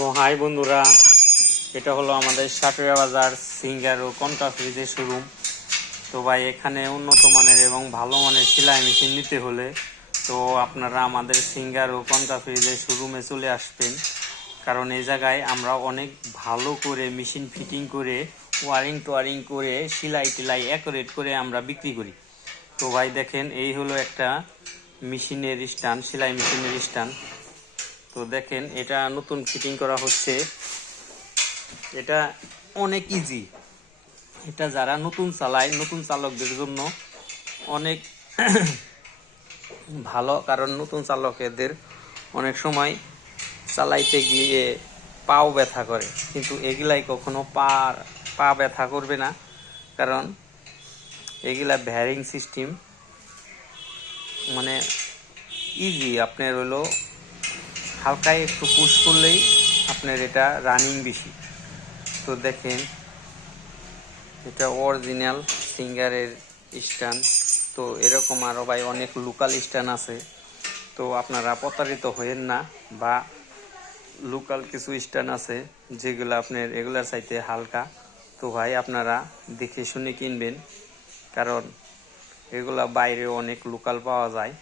তো হাই বন্ধুরা, এটা হলো আমাদের সাটুরিয়া বাজার সিঙ্গার ও কনকা ফ্রিজের শোরুম। তো ভাই, এখানে উন্নত মানের এবং ভালো মানের সেলাই মেশিন নিতে হলে তো আপনারা আমাদের সিঙ্গার ও কনকা ফ্রিজের শোরুমে চলে আসবেন। কারণ এই জায়গায় আমরা অনেক ভালো করে মেশিন ফিটিং করে ওয়ারিং টোয়ারিং করে সেলাই টেলাই অ্যাকুরেট করে আমরা বিক্রি করি। তো ভাই দেখেন, এই হলো একটা মেশিনের স্ট্যান্ড, সেলাই মেশিনের স্ট্যান্ড। তো দেখেন, এটা নতুন ফিটিং করা হচ্ছে। এটা অনেক ইজি। এটা যারা নতুন চালায়, নতুন চালকদের জন্য অনেক ভালো। কারণ নতুন চালকদের অনেক সময় চালাইতে গিয়ে পাও ব্যথা করে, কিন্তু এগুলাই কখনো পা ব্যথা করবে না। কারণ এগুলা ভ্যারিং সিস্টেম, মানে ইজি। আপনার হলো হালকায় একটু পুশ করলেই আপনার এটা রানিং বেশি। তো দেখেন, এটা অরিজিনাল সিঙ্গারের স্ট্যান্ড। তো এরকম আরও ভাই অনেক লোকাল স্ট্যান্ড আছে। তো আপনারা প্রতারিত হয়েন না, বা লোকাল কিছু স্ট্যান্ড আছে যেগুলো আপনার এগুলার চাইতে হালকা। তো ভাই, আপনারা দেখে শুনে কিনবেন, কারণ এগুলা বাইরে অনেক লোকাল পাওয়া যায়।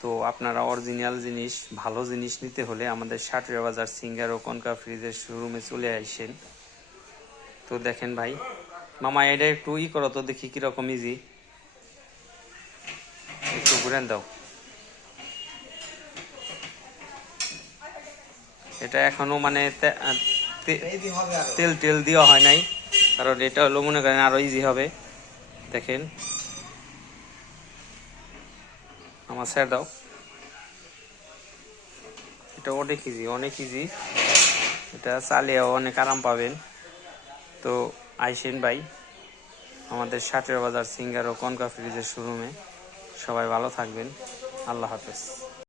তো আপনারা অরিজিনাল জিনিস, ভালো জিনিস নিতে হলে আমাদের সাটুরিয়া বাজার সিঙ্গার ও কনকা ফ্রিজের শোরুমে চলে আসেন। তো দেখেন ভাই, মামা এটা একটু করো তো, দেখি কিরকম ইজি। একটু ঘুরেন দাও। এটা এখনো মানে তেল টেল দেওয়া হয় নাই, কারণ এটা হলো মনে করেন আরো ইজি হবে। দেখেন, আমার স্যার দাও। এটা অনেক ইজি, অনেক ইজি। এটা চালিয়েও অনেক আরাম পাবেন। তো আইসেন ভাই আমাদের সাটুরিয়া বাজার সিঙ্গার ও কনকা ফ্রিজের শোরুমে। সবাই ভালো থাকবেন। আল্লাহ হাফেজ।